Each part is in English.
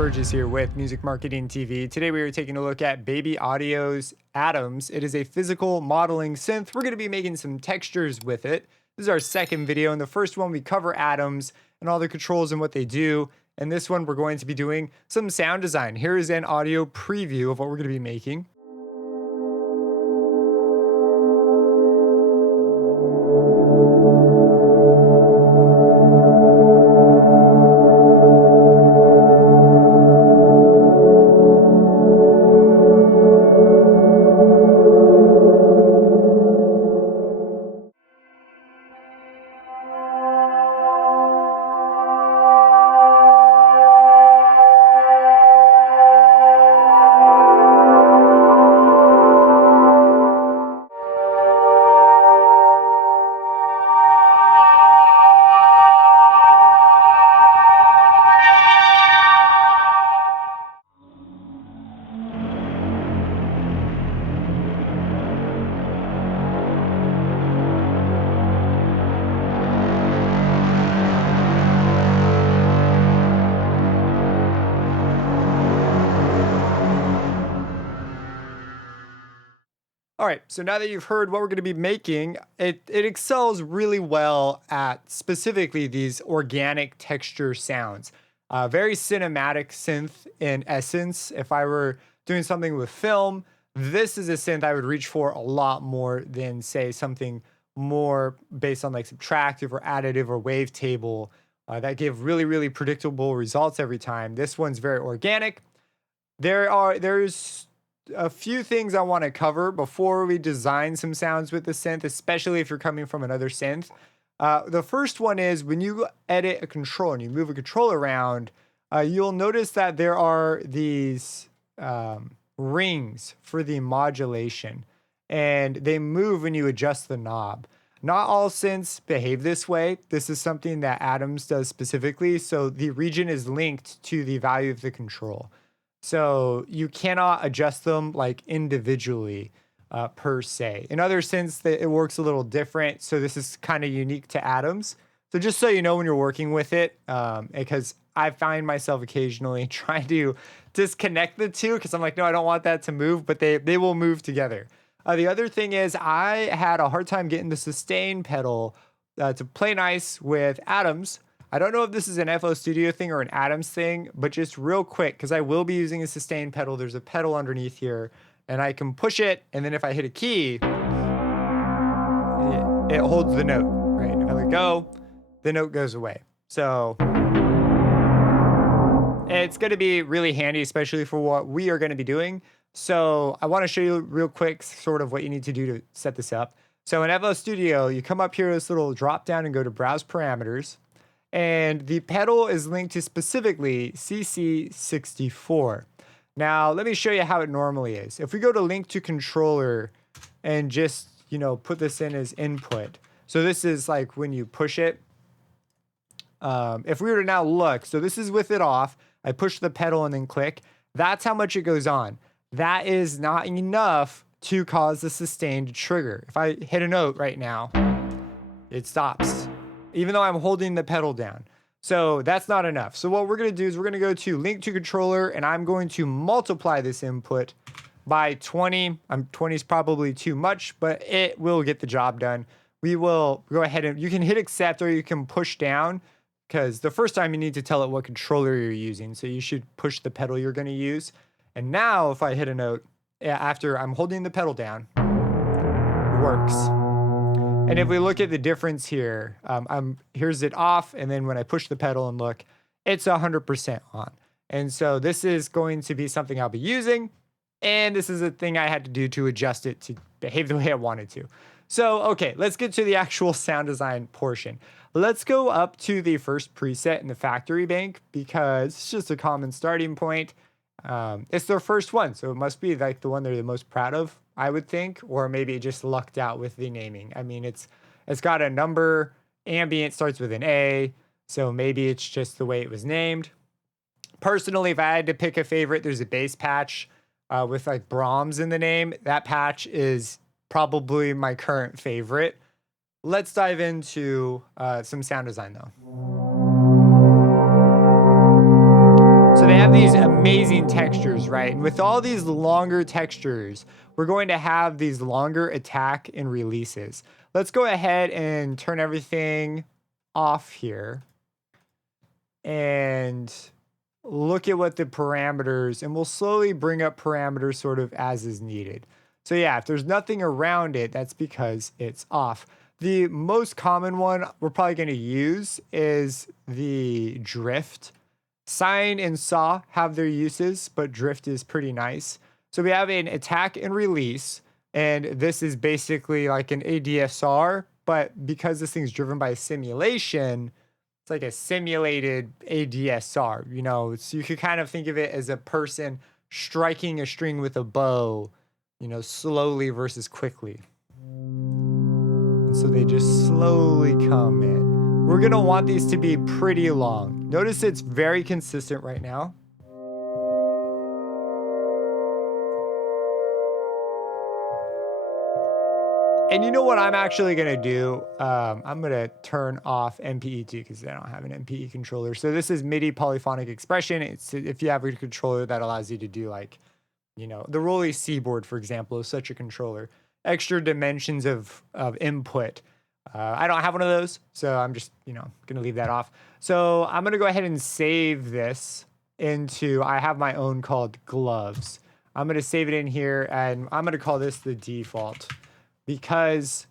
Burgess here with Music Marketing TV. Today we are taking a look at Baby Audio's Atoms. It is a physical modeling synth. We're going to be making some textures with it. This is our second video. In the first one, we cover Atoms and all the controls and what they do. And this one, we're going to be doing some sound design. Here is an audio preview of what we're going to be making. All right, so now that you've heard what we're going to be making, it excels really well at specifically these organic texture sounds. Very cinematic synth in essence. If I were doing something with film, this is a synth I would reach for a lot more than, say, something more based on like subtractive or additive or wavetable that give really, really predictable results every time. This one's very organic. There's a few things I want to cover before we design some sounds with the synth, especially if you're coming from another synth. The first one is when you edit a control and you move a control around, you'll notice that there are these rings for the modulation, and they move when you adjust the knob. Not all synths behave this way. This is something that Atoms does specifically, so the region is linked to the value of the control. So you cannot adjust them like individually per se. In other synths, it works a little different. So this is kind of unique to Atoms. So just so you know when you're working with it, because I find myself occasionally trying to disconnect the two because I'm like, no, I don't want that to move, but they will move together. The other thing is I had a hard time getting the sustain pedal to play nice with Atoms. I don't know if this is an FL Studio thing or an Atoms thing, but just real quick, because I will be using a sustain pedal. There's a pedal underneath here, and I can push it, and then if I hit a key, it holds the note, right? And if I let go, the note goes away. So it's going to be really handy, especially for what we are going to be doing. So I want to show you real quick sort of what you need to do to set this up. So in FL Studio, you come up here, this little drop down and go to Browse Parameters. And the pedal is linked to specifically CC64. Now, let me show you how it normally is. If we go to link to controller and just, put this in as input. So this is like when you push it. If we were to now look, so this is with it off. I push the pedal and then click. That's how much it goes on. That is not enough to cause the sustain to trigger. If I hit a note right now, it stops, even though I'm holding the pedal down. So that's not enough. So what we're going to do is we're going to go to link to controller, and I'm going to multiply this input by 20. 20 is probably too much, but it will get the job done. We will go ahead and you can hit accept or you can push down, because the first time you need to tell it what controller you're using. So you should push the pedal you're going to use. And now if I hit a note after I'm holding the pedal down, it works. And if we look at the difference here, here's it off, and then when I push the pedal and look, it's 100% on. And so this is going to be something I'll be using, and this is a thing I had to do to adjust it to behave the way I wanted to. So, okay, let's get to the actual sound design portion. Let's go up to the first preset in the factory bank, because it's just a common starting point. It's their first one, so it must be like the one they're the most proud of, I would think, or maybe it just lucked out with the naming. I mean, it's got a number, ambient starts with an A, so maybe it's just the way it was named. Personally, if I had to pick a favorite, there's a bass patch with like Brahms in the name. That patch is probably my current favorite. Let's dive into some sound design though. So they have these amazing textures, right? And with all these longer textures, we're going to have these longer attack and releases. Let's go ahead and turn everything off here and look at what the parameters, and we'll slowly bring up parameters sort of as is needed. So yeah, if there's nothing around it, that's because it's off. The most common one we're probably going to use is the drift. Sine and saw have their uses, but drift is pretty nice. So we have an attack and release, and this is basically like an ADSR, but because this thing's driven by a simulation, it's like a simulated ADSR, you know, so you could kind of think of it as a person striking a string with a bow, you know, slowly versus quickly. And so they just slowly come in. We're going to want these to be pretty long. Notice it's very consistent right now. And you know what I'm actually going to do? I'm going to turn off MPE2 because I don't have an MPE controller. So this is MIDI polyphonic expression. It's if you have a controller that allows you to do like, you know, the Rolly Seaboard, for example, is such a controller. Extra dimensions of input. I don't have one of those, so I'm just, you know, going to leave that off. So I'm going to go ahead and save this into, I have my own called gloves. I'm going to save it in here, and I'm going to call this the default because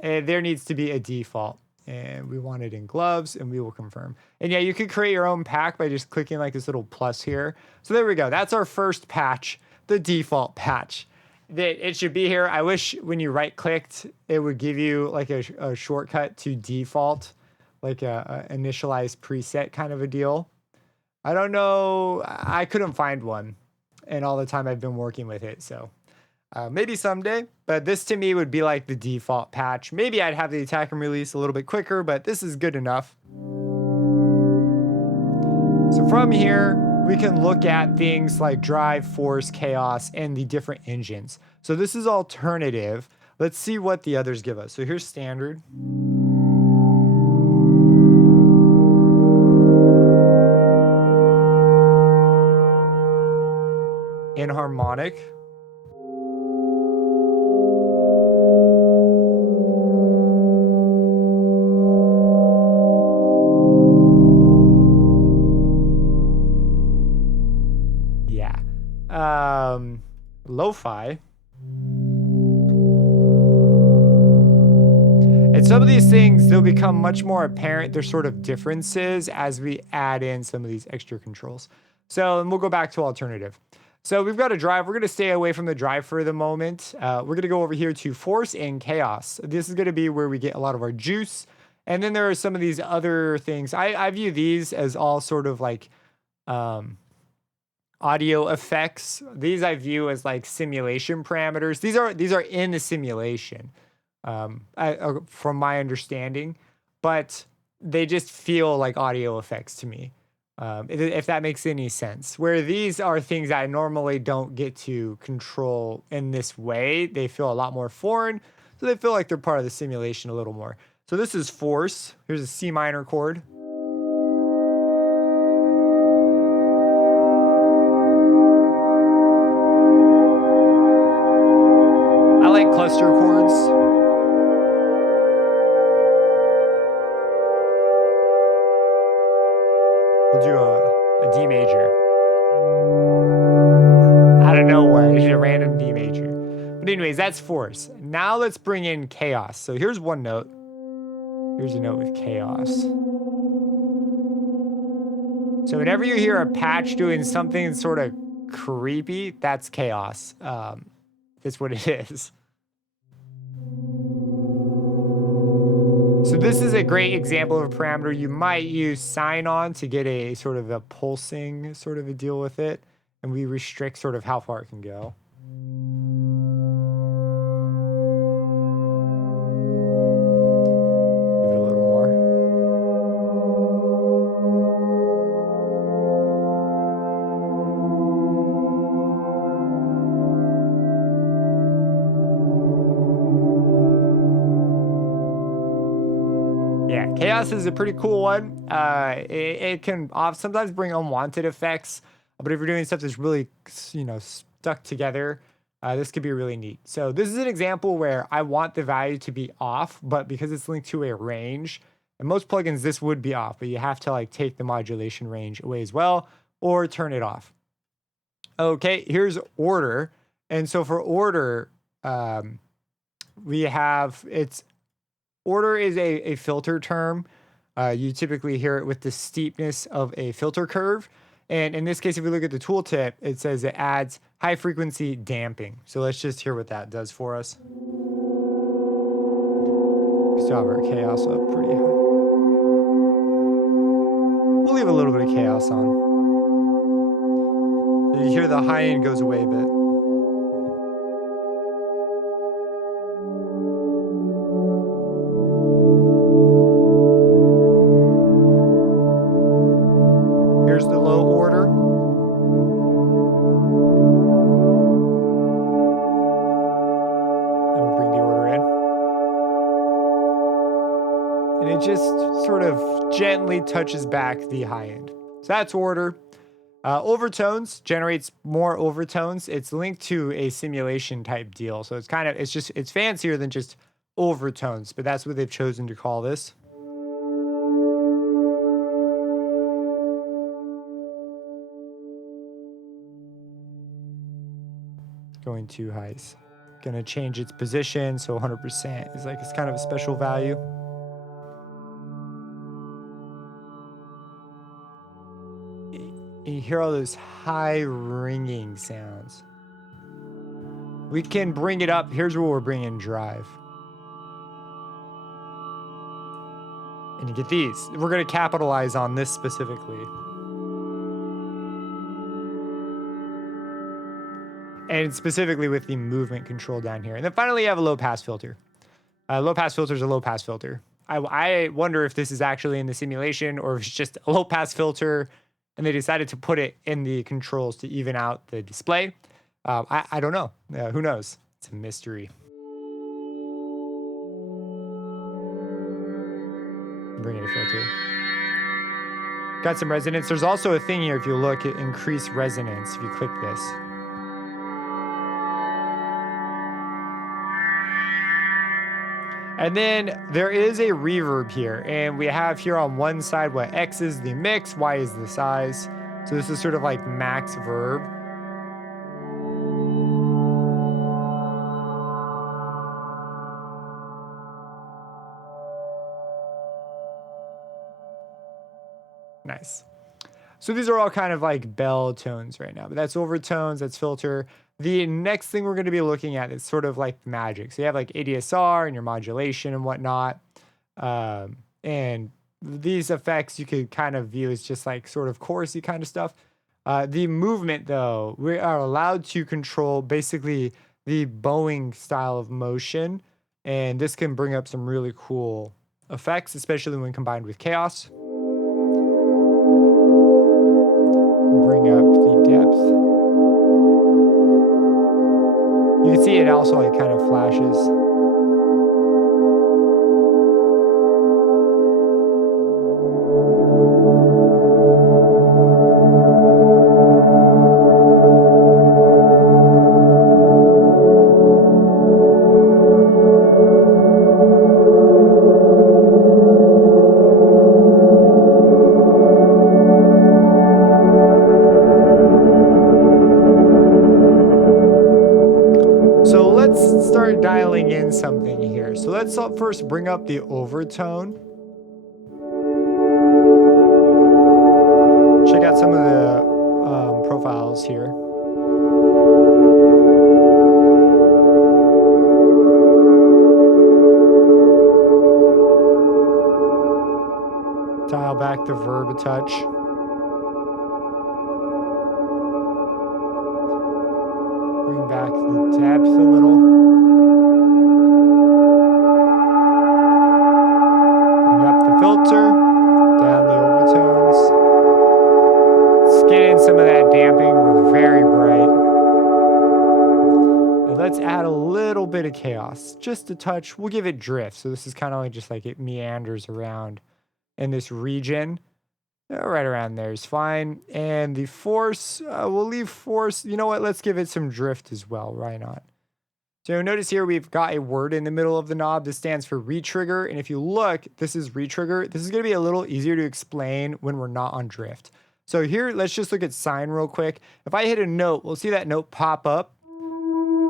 there needs to be a default, and we want it in gloves, and we will confirm. And yeah, you could create your own pack by just clicking like this little plus here. So there we go. That's our first patch, the default patch. That it should be here. I wish when you right clicked, it would give you like a shortcut to default, like a initialized preset kind of a deal. I don't know. I couldn't find one in all the time I've been working with it. So maybe someday, but this to me would be like the default patch. Maybe I'd have the attack and release a little bit quicker, but this is good enough. So from here, we can look at things like drive, force, chaos, and the different engines. So this is alternative. Let's see what the others give us. So here's standard. Inharmonic. Lo-fi. And some of these things, they'll become much more apparent. There's sort of differences as we add in some of these extra controls. So, and we'll go back to alternative. So we've got a drive. We're going to stay away from the drive for the moment. We're going to go over here to force and chaos. This is going to be where we get a lot of our juice. And then there are some of these other things. I view these as all sort of like audio effects. These I view as like simulation parameters. These are in the simulation, from my understanding, but they just feel like audio effects to me. If that makes any sense. Where these are things I normally don't get to control in this way. They feel a lot more foreign, so they feel like they're part of the simulation a little more. So this is force. Here's a C minor chord. I like cluster chords. We'll do a D major. Out of nowhere, it's a random D major. But anyways, that's force. Now let's bring in chaos. So here's one note. Here's a note with chaos. So whenever you hear a patch doing something sort of creepy, that's chaos. That's what it is. So this is a great example of a parameter you might use sign on to get a sort of a pulsing sort of a deal with it. And we restrict sort of how far it can go. Give it a little more. Yeah, Chaos is a pretty cool one. It can sometimes bring unwanted effects, but if you're doing stuff that's really, stuck together, this could be really neat. So this is an example where I want the value to be off, but because it's linked to a range, and most plugins, this would be off, but you have to like take the modulation range away as well, or turn it off. Okay, here's order. And so for order, we have order is a filter term. You typically hear it with the steepness of a filter curve. And in this case, if we look at the tooltip, it says it adds high frequency damping. So let's just hear what that does for us. We still have our chaos up pretty high. We'll leave a little bit of chaos on. So you hear the high end goes away a bit. Here's the low order. And we'll bring the order in. And it just sort of gently touches back the high end. So that's order. Overtones generates more overtones. It's linked to a simulation type deal. So it's it's fancier than just overtones, but that's what they've chosen to call this. Going too high is gonna change its position, so 100% is like it's kind of a special value. You hear all those high ringing sounds. We can bring it up. Here's where we're bringing drive. And you get these. We're gonna capitalize on this specifically. And specifically with the movement control down here. And then finally, you have a low pass filter. Low pass filter is a low pass filter. I wonder if this is actually in the simulation or if it's just a low pass filter and they decided to put it in the controls to even out the display. I don't know. Who knows? It's a mystery. Bring in a filter. Got some resonance. There's also a thing here if you look at increase resonance if you click this. And then there is a reverb here, and we have here on one side what X is the mix, Y is the size. So this is sort of like max verb. Nice. So these are all kind of like bell tones right now, but that's overtones, that's filter. The next thing we're going to be looking at is sort of like magic. So you have like ADSR and your modulation and whatnot. And these effects you could kind of view as just like sort of chorusy kind of stuff. The movement though, we are allowed to control basically the bowing style of motion. And this can bring up some really cool effects, especially when combined with chaos. Bring up the depth. You can see it also like kind of flashes. Start dialing in something here. So let's first bring up the overtone. Check out some of the profiles here. Dial back the verb a touch. Bring back the depth a little. Filter, down the overtones. Let's get in some of that damping. We're very bright. And let's add a little bit of chaos, just a touch. We'll give it drift. So this is kind of like just like it meanders around. in this region. Right around there is fine. And the force, we'll leave force. You know what? Let's give it some drift as well. Why not? So notice here we've got a word in the middle of the knob. This stands for retrigger. And if you look, this is retrigger. This is going to be a little easier to explain when we're not on drift. So here, let's just look at sine real quick. If I hit a note, we'll see that note pop up.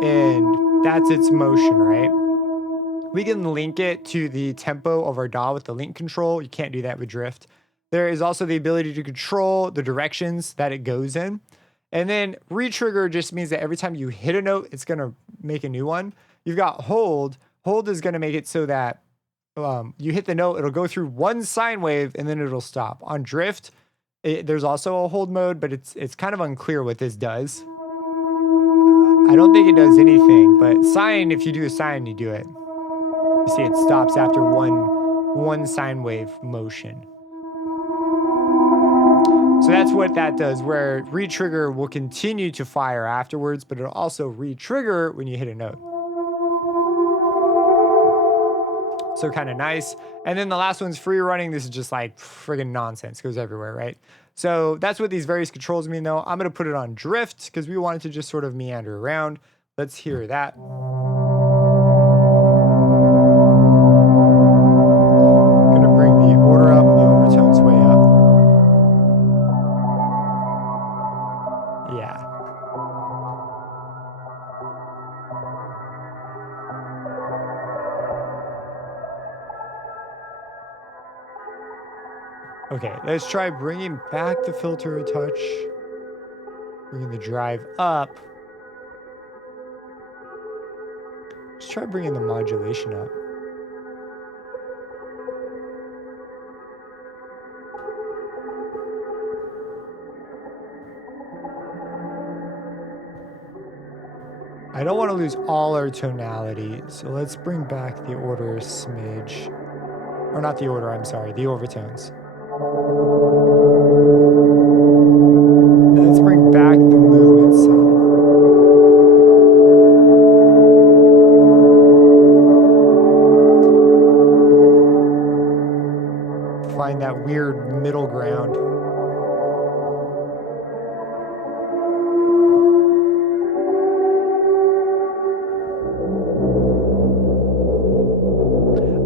And that's its motion, right? We can link it to the tempo of our DAW with the link control. You can't do that with drift. There is also the ability to control the directions that it goes in. And then retrigger just means that every time you hit a note, it's going to make a new one. You've got hold. Hold is going to make it so that you hit the note, it'll go through one sine wave and then it'll stop. On drift, there's also a hold mode, but it's kind of unclear what this does. I don't think it does anything, but sine, if you do a sine, you do it. You see it stops after one sine wave motion. So that's what that does, where retrigger will continue to fire afterwards, but it'll also retrigger when you hit a note. So kind of nice. And then the last one's free running. This is just like friggin' nonsense. Goes everywhere, right? So that's what these various controls mean, though. I'm going to put it on drift because we want it to just sort of meander around. Let's hear that. Going to bring the order up, the overtones way up. Yeah. Okay, let's try bringing back the filter a touch. Bringing the drive up. Let's try bringing the modulation up. I don't want to lose all our tonality, so let's bring back the order a smidge. Or not the order, I'm sorry, the overtones. Let's bring back the movement some. Find that weird middle ground.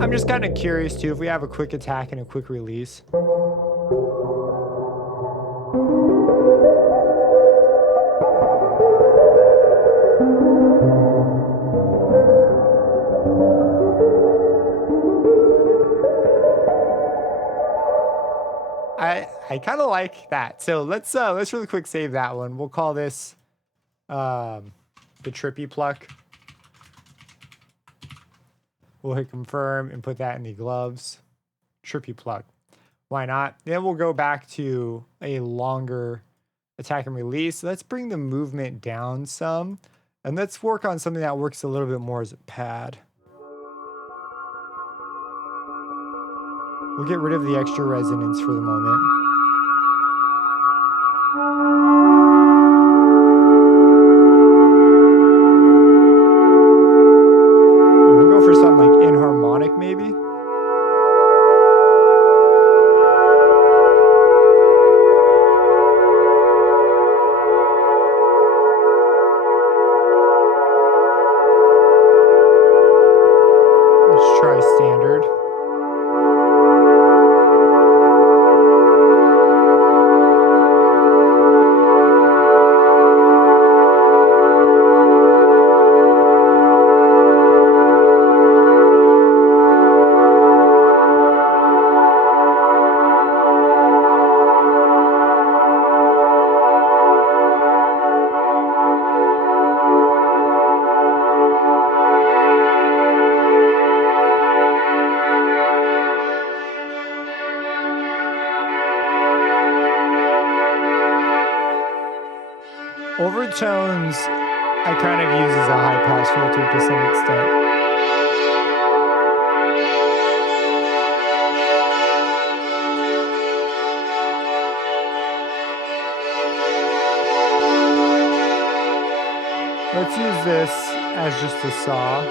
I'm just kind of curious too if we have a quick attack and a quick release. I kind of like that. So let's really quick save that one. We'll call this the Trippy Pluck. We'll hit confirm and put that in the gloves. Trippy Pluck. Why not? Then we'll go back to a longer attack and release. Let's bring the movement down some. And let's work on something that works a little bit more as a pad. We'll get rid of the extra resonance for the moment. We'll go for something like inharmonic maybe. Let's try standard. Overtones, I kind of use as a high pass filter to some extent. Let's use this as just a saw.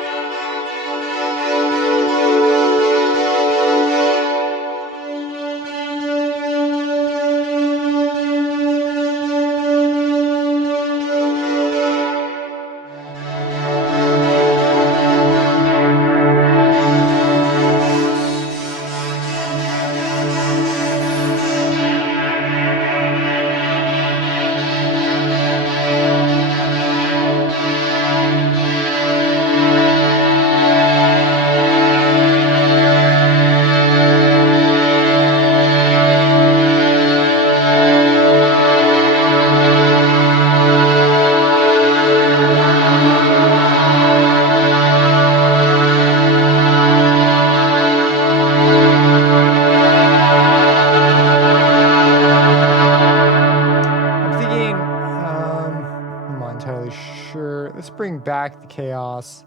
back the chaos.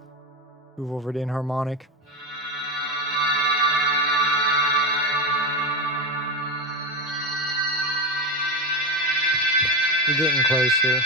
Move over to inharmonic. We're getting closer.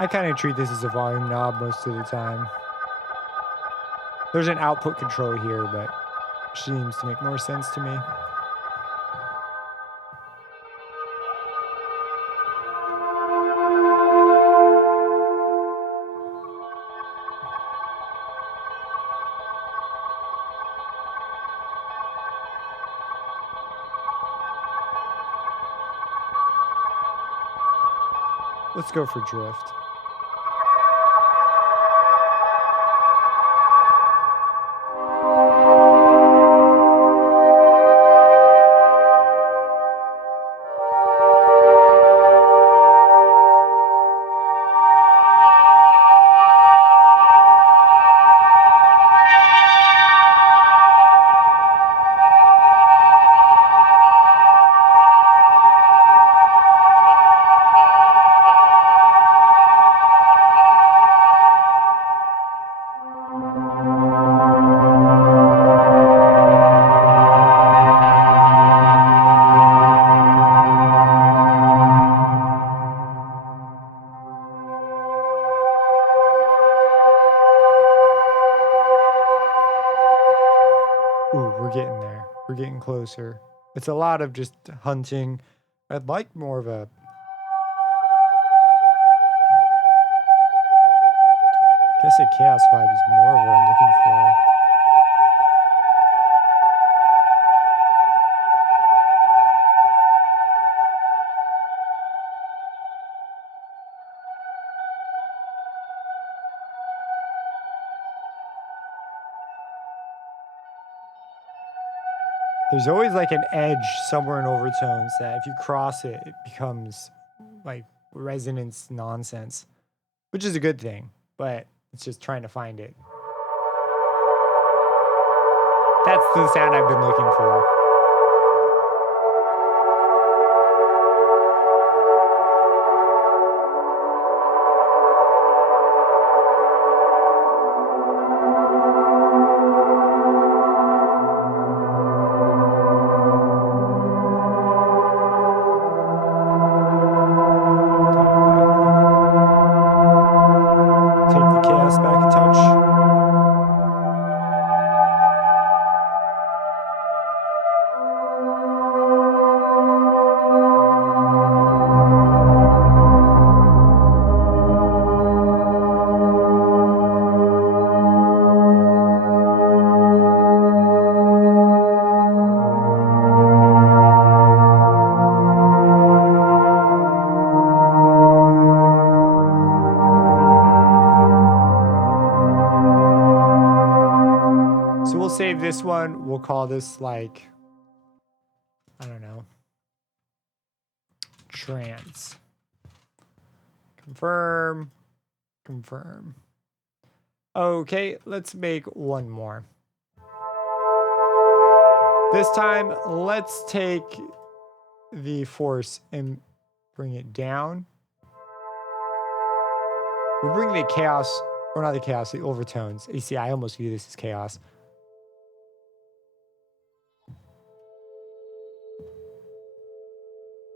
I kind of treat this as a volume knob most of the time. There's an output control here, but seems to make more sense to me. Let's go for drift. Ooh, we're getting there. We're getting closer. It's a lot of just hunting. I'd like more of a... I guess a chaos vibe is more of what I'm looking for. There's always like an edge somewhere in overtones that if you cross it, it becomes like resonance nonsense, which is a good thing, but it's just trying to find it. That's the sound I've been looking for. Back a touch. So we'll save this one. We'll call this like, I don't know, trance. Confirm, confirm. Okay, let's make one more. This time, let's take the force and bring it down. We'll bring the chaos, or not the chaos, the overtones. You see, I almost view this as chaos.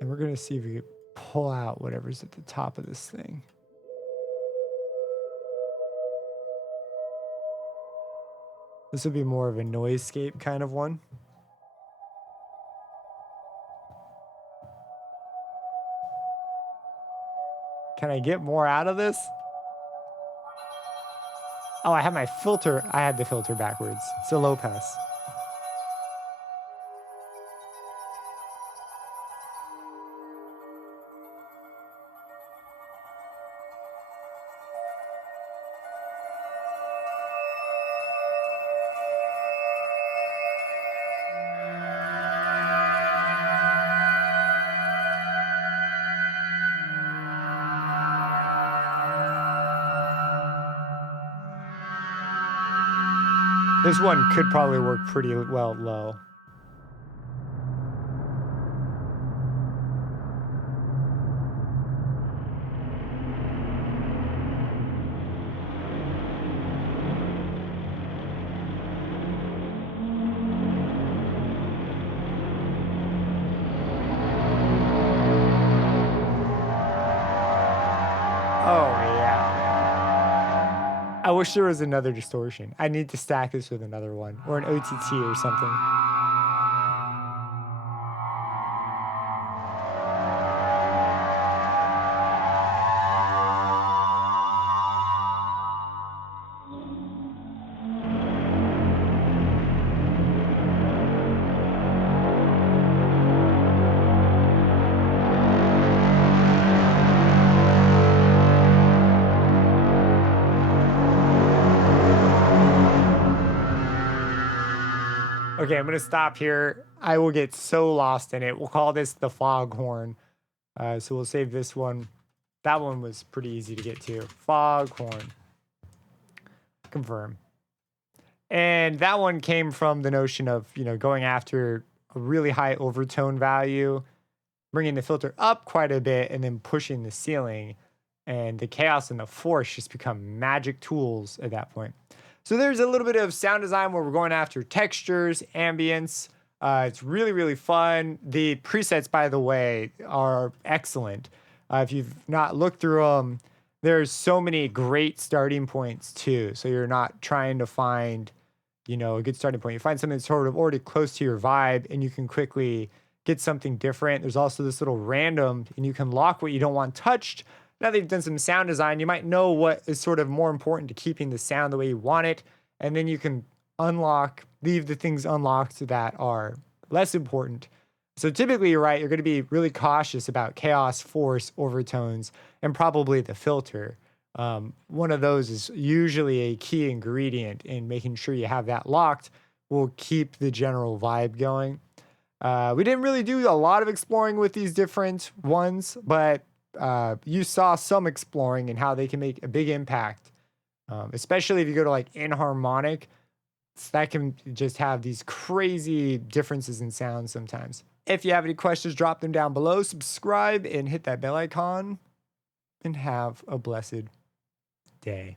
And we're going to see if we can pull out whatever's at the top of this thing. This would be more of a noisescape kind of one. Can I get more out of this? Oh, I have my filter. I had the filter backwards. It's a low pass. This one could probably work pretty well low. Oh, yeah, man. I wish there was another distortion. I need to stack this with another one or an OTT or something. Okay, I'm going to stop here. I will get so lost in it. We'll call this the foghorn. So we'll save this one. That one was pretty easy to get to. Foghorn. Confirm. And that one came from the notion of, going after a really high overtone value, bringing the filter up quite a bit, and then pushing the ceiling. And the chaos and the force just become magic tools at that point. So there's a little bit of sound design where we're going after textures, ambience. It's really, really fun. The presets, by the way, are excellent. If you've not looked through them, there's so many great starting points too. So you're not trying to find, a good starting point. You find something that's sort of already close to your vibe and you can quickly get something different. There's also this little random, and you can lock what you don't want touched. Now that you've done some sound design, you might know what is sort of more important to keeping the sound the way you want it. And then you can leave the things unlocked that are less important. So typically, you're right, you're going to be really cautious about chaos, force, overtones, and probably the filter. One of those is usually a key ingredient in making sure you have that locked will keep the general vibe going. We didn't really do a lot of exploring with these different ones, but you saw some exploring and how they can make a big impact, especially if you go to like inharmonic. That can just have these crazy differences in sound sometimes. If you have any questions, drop them down below, subscribe, and hit that bell icon, and have a blessed day.